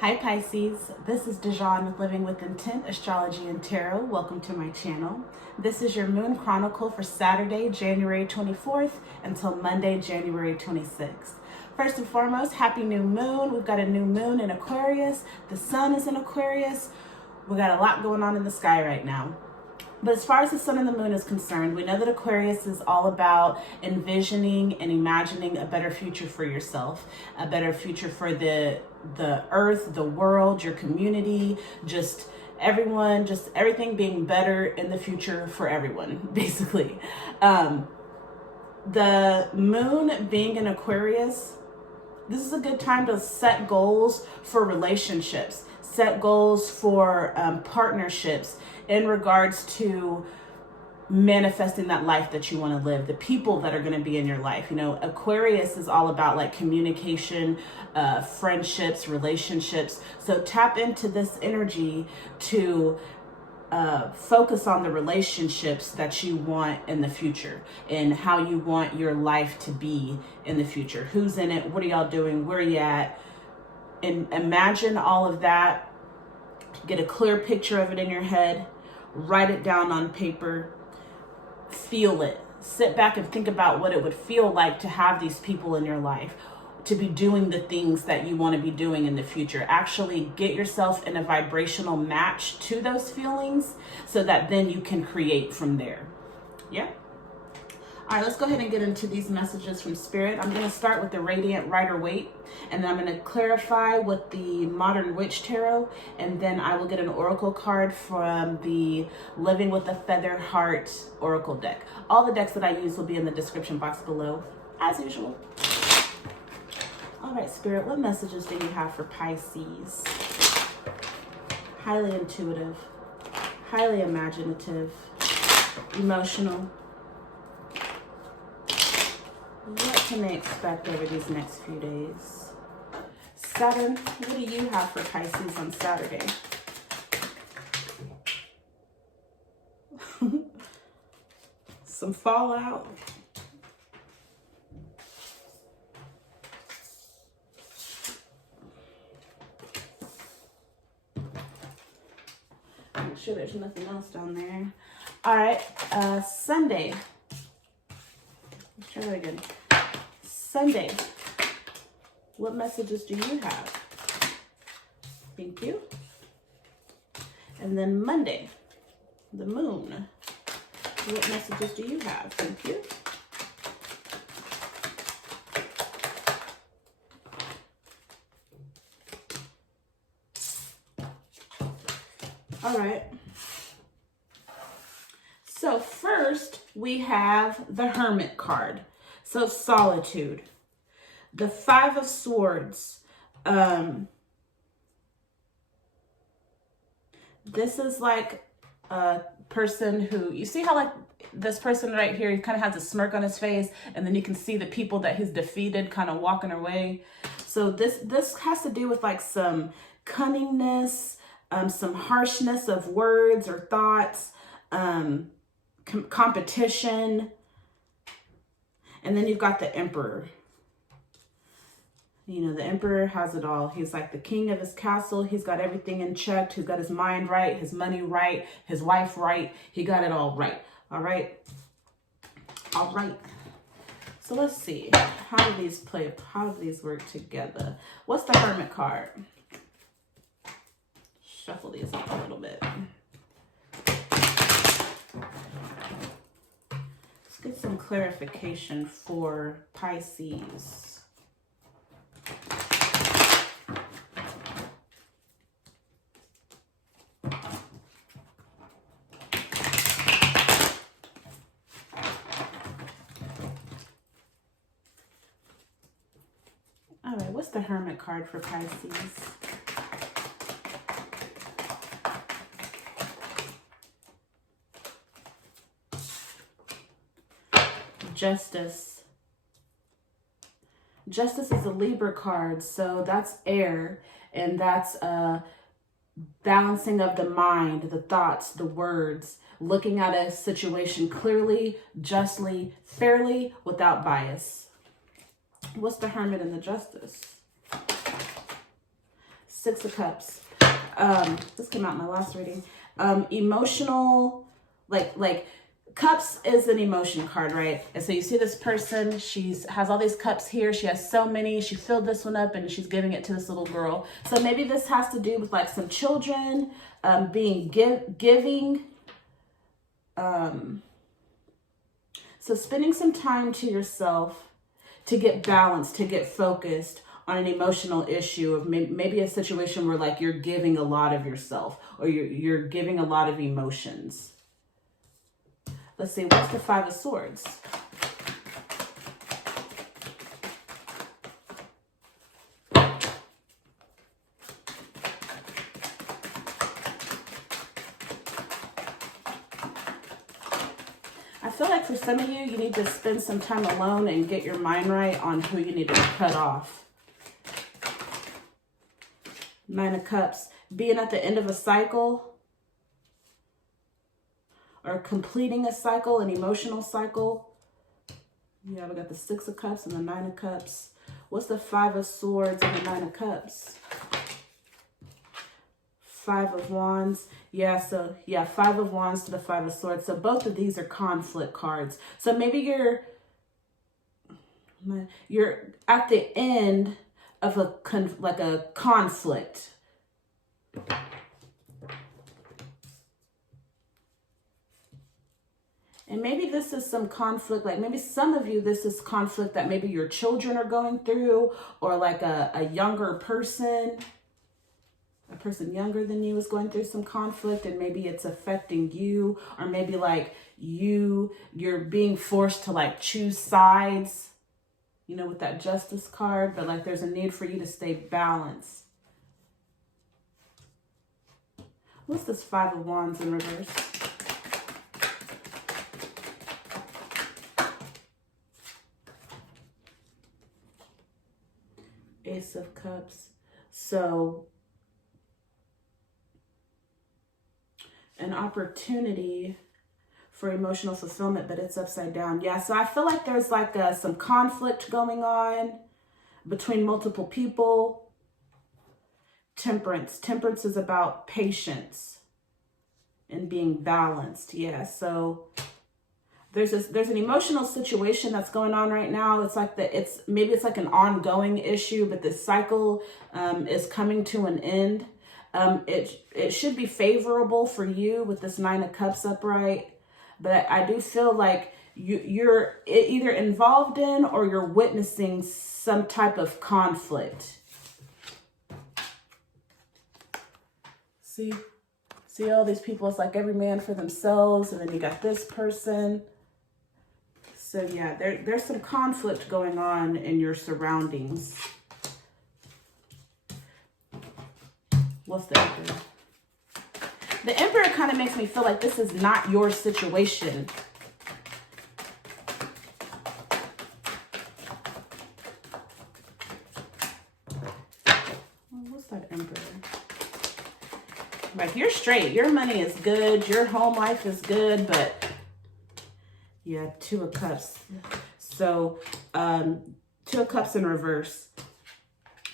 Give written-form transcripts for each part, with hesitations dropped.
Hi Pisces, this is Dijon with Living with Intent, Astrology and Tarot. Welcome to my channel. This is your moon chronicle for Saturday, January 24th until Monday, January 26th. First and foremost, happy new moon. We've got a new moon in Aquarius. The sun is in Aquarius. We got a lot going on in the sky right now. But as far as the sun and the moon is concerned, we know that Aquarius is all about envisioning and imagining a better future for yourself, a better future for the earth, the world, your community, just everyone, just everything being better in the future for everyone, basically. The moon being in Aquarius, this is a good time to set goals for relationships, set goals for partnerships in regards to manifesting that life that you want to live, the people that are going to be in your life. You know, Aquarius is all about like communication, friendships, relationships. So tap into this energy to focus on the relationships that you want in the future and how you want your life to be in the future. Who's in it? What are y'all doing? Where are you at? And imagine all of that. Get a clear picture of it in your head. Write it down on paper. Feel it. Sit back and think about what it would feel like to have these people in your life, to be doing the things that you want to be doing in the future. Actually get yourself in a vibrational match to those feelings so that then you can create from there. Yeah. All right, let's go ahead and get into these messages from Spirit. I'm going to start with the Radiant Rider-Waite, and then I'm going to clarify with the Modern Witch Tarot, and then I will get an Oracle card from the Living with a Feather Heart Oracle deck. All the decks that I use will be in the description box below, as usual. All right, Spirit, what messages do you have for Pisces? Highly intuitive, highly imaginative, emotional. What can they expect over these next few days? Saturn, what do you have for Pisces on Saturday? Some fallout. Make sure there's nothing else down there. All right, Sunday. Let's try that again. Sunday, what messages do you have? Thank you. And then Monday, the moon. What messages do you have? Thank you. All right. So first we have the Hermit card. So solitude. The Five of Swords. This is like a person who, you see how like this person right here, he kind of has a smirk on his face, and then you can see the people that he's defeated kind of walking away. So this has to do with like some cunningness, some harshness of words or thoughts, competition. And then you've got the Emperor. You know, the Emperor has it all. He's like the king of his castle. He's got everything in check. He's got his mind right, his money right, his wife right. He got it all right. All right. All right. So let's see. How do these play? How do these work together? What's the Hermit card? Shuffle these up a little bit. Let's get some clarification for Pisces. All right, what's the Hermit card for Pisces? Justice. Justice is a Libra card, so that's air, and that's balancing of the mind, the thoughts, the words, looking at a situation clearly, justly, fairly, without bias. What's the Hermit and the Justice? Six of Cups. This came out in my last reading. Emotional, like cups is an emotion card, right? And so you see this person, has all these cups here. She has so many. She filled this one up and she's giving it to this little girl. So maybe this has to do with like some children, being giving. So spending some time to yourself to get balanced, to get focused on an emotional issue of maybe a situation where like you're giving a lot of yourself or you're giving a lot of emotions. Let's see, what's the Five of Swords? I feel like for some of you, you need to spend some time alone and get your mind right on who you need to cut off. Nine of Cups, being at the end of a cycle or completing a cycle, an emotional cycle. Yeah, we got the Six of Cups and the Nine of Cups. What's the Five of Swords and the Nine of Cups? Five of Wands. Yeah, so yeah, Five of Wands to the Five of Swords. So both of these are conflict cards. So maybe you're at the end of a conflict. And maybe this is some conflict, like maybe some of you, this is conflict that maybe your children are going through, or like a younger person, a person younger than you is going through some conflict, and maybe it's affecting you, or maybe like you're being forced to like choose sides, you know, with that Justice card, but like there's a need for you to stay balanced. What's this Five of Wands in reverse? Ace of Cups. So an opportunity for emotional fulfillment, but it's upside down. Yeah, so I feel like there's like some conflict going on between multiple people. Temperance. Temperance is about patience and being balanced. Yeah, so there's an emotional situation that's going on right now. It's like maybe it's like an ongoing issue, but this cycle is coming to an end. It should be favorable for you with this Nine of Cups upright, but I do feel like you're either involved in or you're witnessing some type of conflict. See all these people, it's like every man for themselves, and then you got this person. So yeah, there's some conflict going on in your surroundings. What's the Emperor? The Emperor kind of makes me feel like this is not your situation. What's that Emperor? Like, you're straight. Your money is good. Your home life is good, but yeah, Two of Cups. So, Two of Cups in reverse.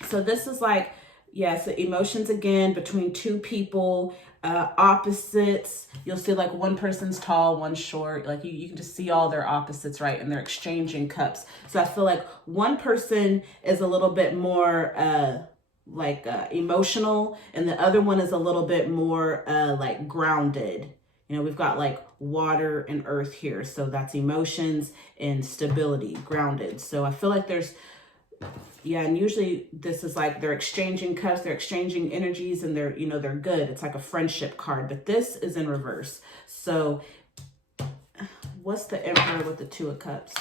So this is like, yes, emotions again between two people, opposites. You'll see like one person's tall, one short. Like you can just see all their opposites, right? And they're exchanging cups. So I feel like one person is a little bit more emotional, and the other one is a little bit more like grounded. You know, we've got like water and earth here. So that's emotions and stability, grounded. So I feel like yeah, and usually this is like they're exchanging cups, they're exchanging energies, and they're good. It's like a friendship card, but this is in reverse. So what's the Emperor with the Two of Cups?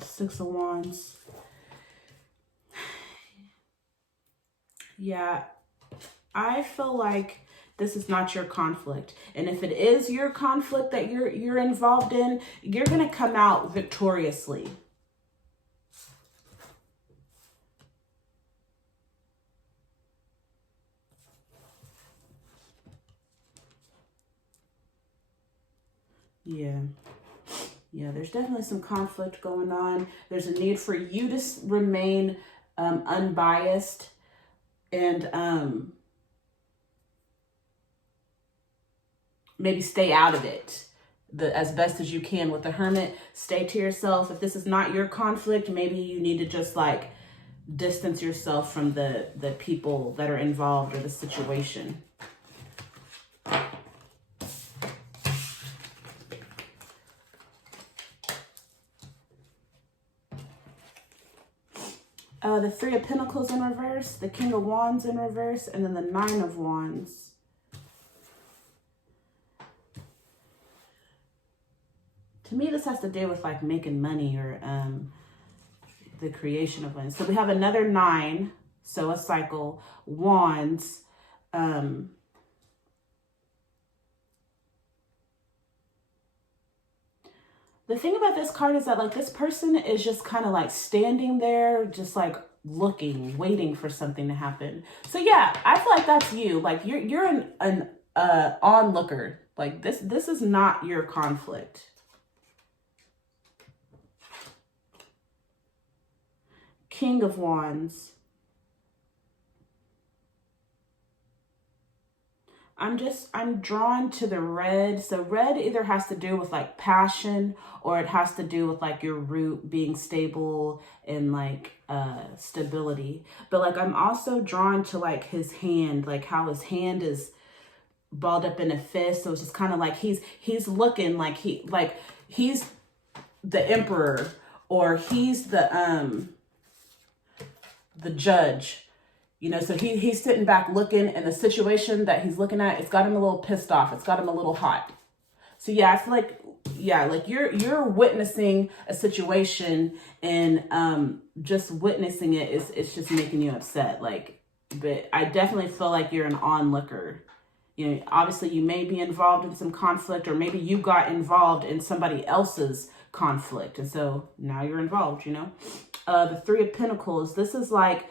Six of Wands. Yeah, I feel like this is not your conflict. And if it is your conflict that you're involved in, you're going to come out victoriously. Yeah. Yeah, there's definitely some conflict going on. There's a need for you to remain unbiased and maybe stay out of it as best as you can. With the Hermit, stay to yourself. If this is not your conflict, maybe you need to just like distance yourself from the people that are involved or the situation. The Three of Pentacles in reverse, the King of Wands in reverse, and then the Nine of Wands. To me, this has to do with like making money or the creation of money. So we have another 9, so a cycle, Wands. The thing about this card is that like this person is just kind of like standing there, just like looking, waiting for something to happen. So yeah, I feel like that's you. Like you're an onlooker. Like this is not your conflict. King of Wands. I'm drawn to the red. So red either has to do with like passion, or it has to do with like your root being stable and like stability. But like I'm also drawn to like his hand, like how his hand is balled up in a fist. So it's just kind of like he's looking like he's the emperor, or he's the judge. You know, so he's sitting back looking, and the situation that he's looking at, it's got him a little pissed off. It's got him a little hot. So yeah, I feel like, yeah, like you're witnessing a situation, and just witnessing it it's just making you upset. Like, but I definitely feel like you're an onlooker. You know, obviously you may be involved in some conflict, or maybe you got involved in somebody else's conflict, and so now you're involved, you know. The Three of Pentacles, this is like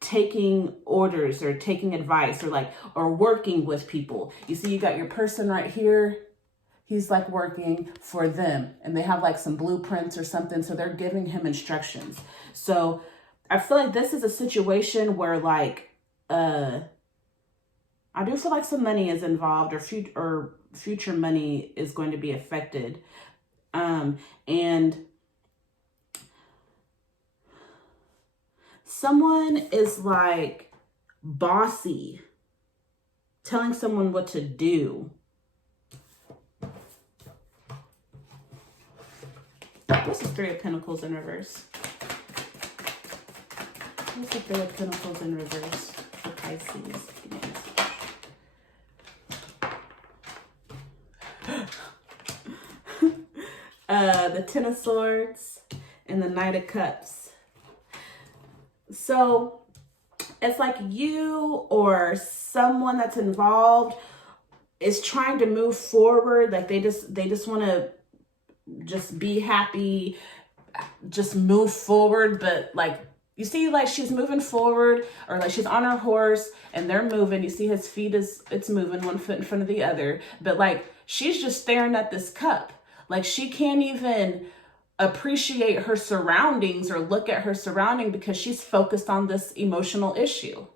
taking orders or taking advice, or working with people. You see, you got your person right here. He's like working for them, and they have like some blueprints or something. So they're giving him instructions. So I feel like this is a situation where like, I do feel like some money is involved, or future money is going to be affected. And someone is like bossy, telling someone what to do. What's the Three of Pentacles in reverse? What's the Three of Pentacles in reverse for Pisces? The Ten of Swords and the Knight of Cups. So it's like you or someone that's involved is trying to move forward. Like they just want to just be happy, just move forward. But like, you see, like she's moving forward, or like she's on her horse and they're moving. You see his feet it's moving, one foot in front of the other. But like, she's just staring at this cup. Like she can't even appreciate her surroundings or look at her surrounding because she's focused on this emotional issue.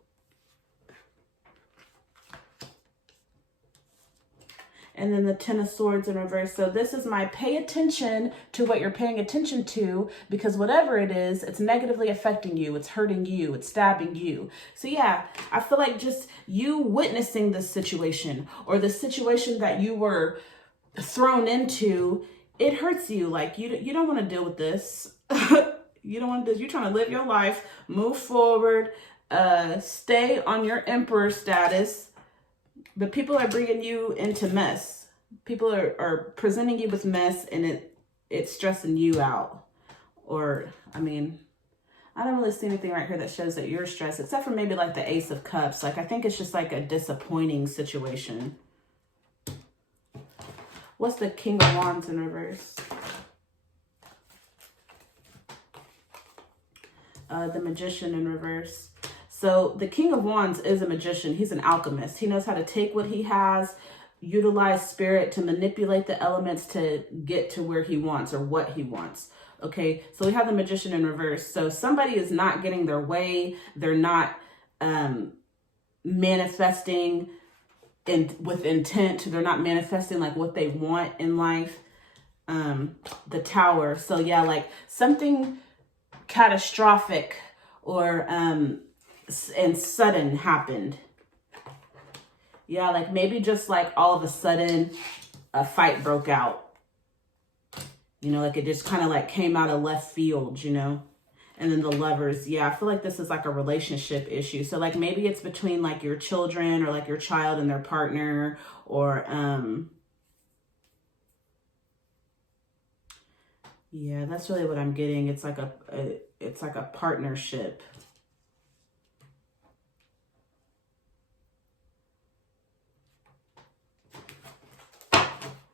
And then the Ten of Swords in reverse. So this is my pay attention to what you're paying attention to, because whatever it is, it's negatively affecting you. It's hurting you. It's stabbing you. So yeah, I feel like just you witnessing this situation, or the situation that you were thrown into, it hurts you. Like you don't want to deal with this. You don't want this. You're trying to live your life, move forward, stay on your emperor status. But people are bringing you into mess. People are presenting you with mess, and it's stressing you out. Or, I mean, I don't really see anything right here that shows that you're stressed, except for maybe like the Ace of Cups. Like, I think it's just like a disappointing situation. What's the King of Wands in reverse? The Magician in reverse. So the King of Wands is a magician. He's an alchemist. He knows how to take what he has, utilize spirit to manipulate the elements to get to where he wants or what he wants. Okay, so we have the Magician in reverse. So somebody is not getting their way. They're not manifesting with intent. They're not manifesting like what they want in life. The Tower. So yeah, like something catastrophic or and sudden happened. Yeah, like maybe just like all of a sudden a fight broke out. You know, like it just kind of like came out of left field, you know. And then the Lovers. Yeah, I feel like this is like a relationship issue. So like maybe it's between like your children or like your child and their partner, or yeah, that's really what I'm getting. It's like a partnership.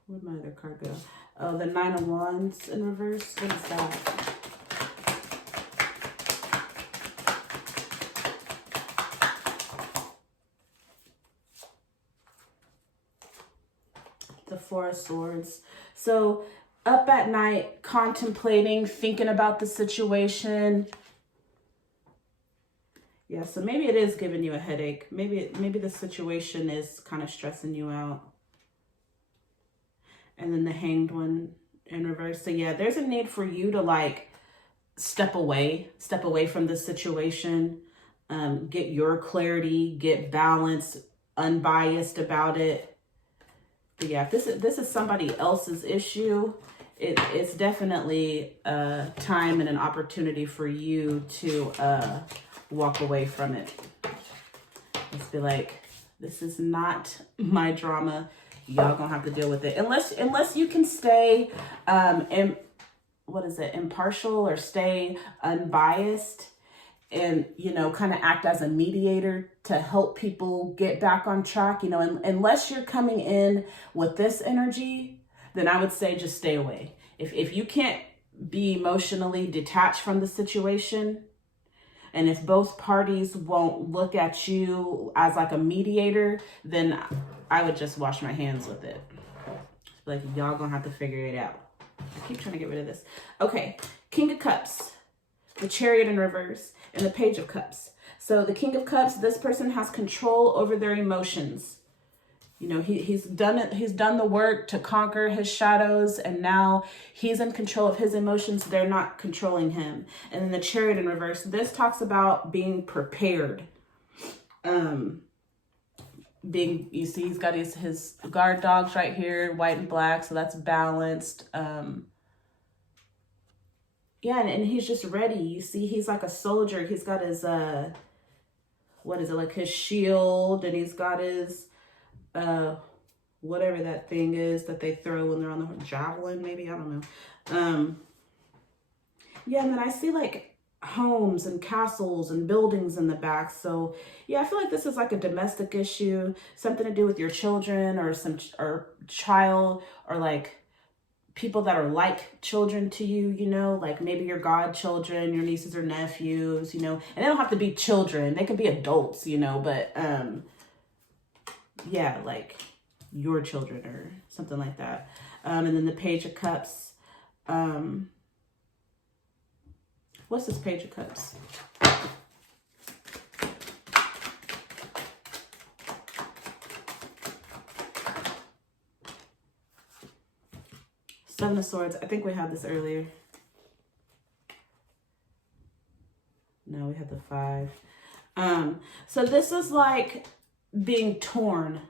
Where'd my other card go? Oh, the Nine of Wands in reverse. What is that? The Four of Swords. So up at night, contemplating, thinking about the situation. Yeah, so maybe it is giving you a headache. Maybe the situation is kind of stressing you out. And then the Hanged One in reverse. So yeah, there's a need for you to like step away from this situation, get your clarity, get balance, unbiased about it. But yeah, if this is somebody else's issue, it's definitely a time and an opportunity for you to walk away from it. Just be like, this is not my drama. Y'all gonna have to deal with it. Unless you can stay impartial or stay unbiased and, you know, kind of act as a mediator to help people get back on track, you know, unless you're coming in with this energy, then I would say just stay away. If you can't be emotionally detached from the situation, and if both parties won't look at you as like a mediator, then I would just wash my hands with it. Like, y'all gonna have to figure it out. I keep trying to get rid of this. Okay, King of Cups, the Chariot in reverse, and the Page of Cups. So the King of Cups, this person has control over their emotions. You know, he's done it. He's done the work to conquer his shadows, and now he's in control of his emotions. They're not controlling him. And then the Chariot in reverse. This talks about being prepared. You see, he's got his guard dogs right here, white and black, so that's balanced. Yeah, and he's just ready. You see, he's like a soldier. He's got his his shield, and he's got his whatever that thing is that they throw when they're on the javelin, maybe, I don't know. Yeah, and then I see like homes and castles and buildings in the back. So yeah, I feel like this is like a domestic issue, something to do with your children or child, or like people that are like children to you, you know, like maybe your godchildren, your nieces or nephews, you know, and they don't have to be children. They could be adults, you know, but yeah, like your children or something like that. And then the Page of Cups. What's this Page of Cups? Seven of Swords. I think we had this earlier. No, we had the 5. So this is like being torn.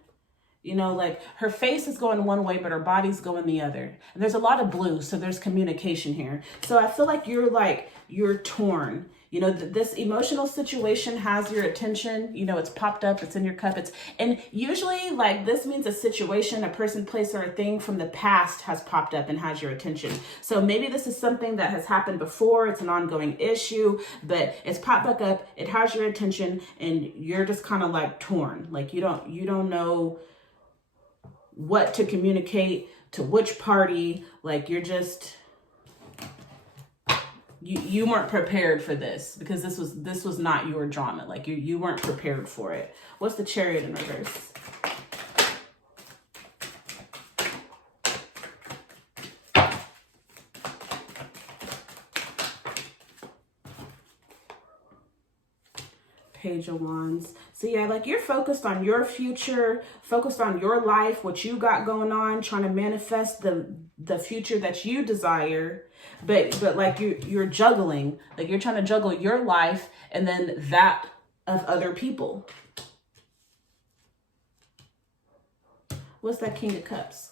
You know, like her face is going one way, but her body's going the other. And there's a lot of blue, so there's communication here. So I feel like you're torn. You know, this emotional situation has your attention. You know, it's popped up, it's in your cup. And usually like this means a situation, a person, place, or a thing from the past has popped up and has your attention. So maybe this is something that has happened before. It's an ongoing issue, but it's popped back up. It has your attention, and you're just kind of like torn. Like you don't know what to communicate to which party. Like you're just, you weren't prepared for this, because this was not your drama. Like you weren't prepared for it. What's the Chariot in reverse? Page of Wands. So yeah, like you're focused on your future, focused on your life, what you got going on, trying to manifest the future that you desire. But like you're juggling, like you're trying to juggle your life and then that of other people. What's that King of Cups?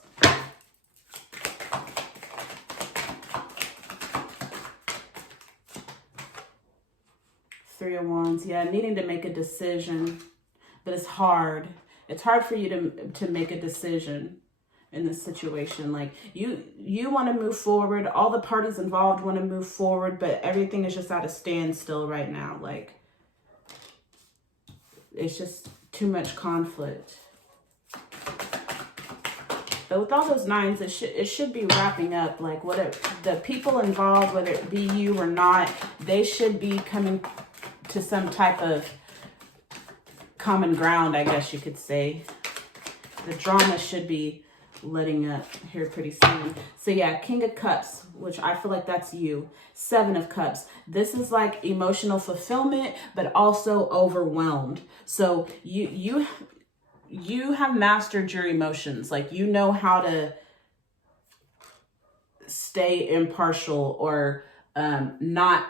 Three of Wands. Yeah, needing to make a decision, but it's hard. It's hard for you to make a decision in this situation. Like you want to move forward. All the parties involved want to move forward, but everything is just at a standstill right now. Like it's just too much conflict. But with all those nines, it should be wrapping up. Like the people involved, whether it be you or not, they should be coming to some type of common ground, I guess you could say. The drama should be letting up here pretty soon. So yeah, King of Cups, which I feel like that's you. Seven of Cups. This is like emotional fulfillment, but also overwhelmed. So you have mastered your emotions. Like you know how to stay impartial or not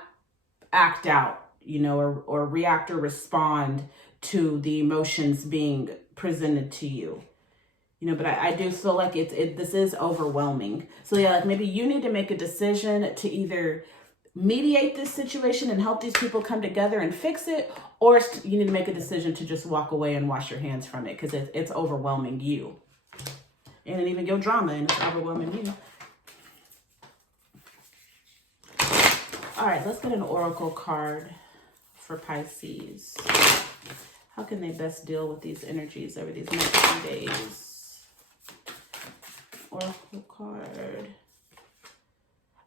act out, you know, or react or respond to the emotions being presented to you. You know, but I do feel like this is overwhelming. So yeah, like maybe you need to make a decision to either mediate this situation and help these people come together and fix it, or you need to make a decision to just walk away and wash your hands from it because it's overwhelming you. And even your drama, and it's overwhelming you. All right, let's get an oracle card for Pisces. How can they best deal with these energies over these next few days? Oracle card.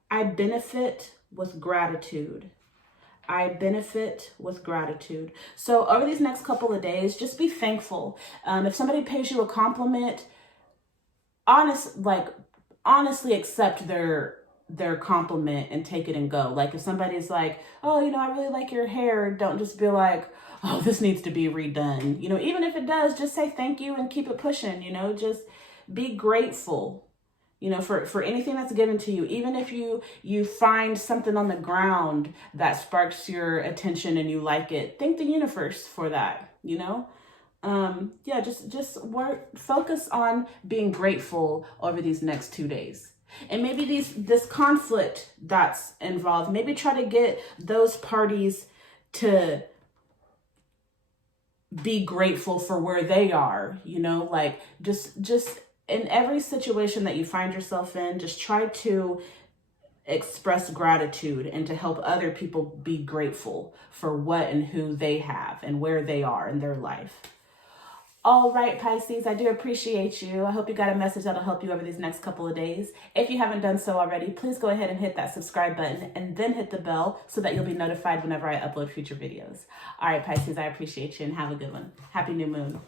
I benefit with gratitude. I benefit with gratitude. So over these next couple of days, just be thankful. If somebody pays you a compliment, honestly accept their compliment and take it and go. Like if somebody's like, oh, you know, I really like your hair, don't just be like, oh, this needs to be redone. You know, even if it does, just say thank you and keep it pushing. You know, just be grateful, you know, for anything that's given to you. Even if you find something on the ground that sparks your attention and you like it, thank the universe for that, you know. Yeah, just focus on being grateful over these next 2 days. And maybe this conflict that's involved, maybe try to get those parties to be grateful for where they are, you know, like just in every situation that you find yourself in, just try to express gratitude and to help other people be grateful for what and who they have and where they are in their life. All right, Pisces, I do appreciate you. I hope you got a message that'll help you over these next couple of days. If you haven't done so already, please go ahead and hit that subscribe button and then hit the bell so that you'll be notified whenever I upload future videos. All right, Pisces, I appreciate you and have a good one. Happy new moon.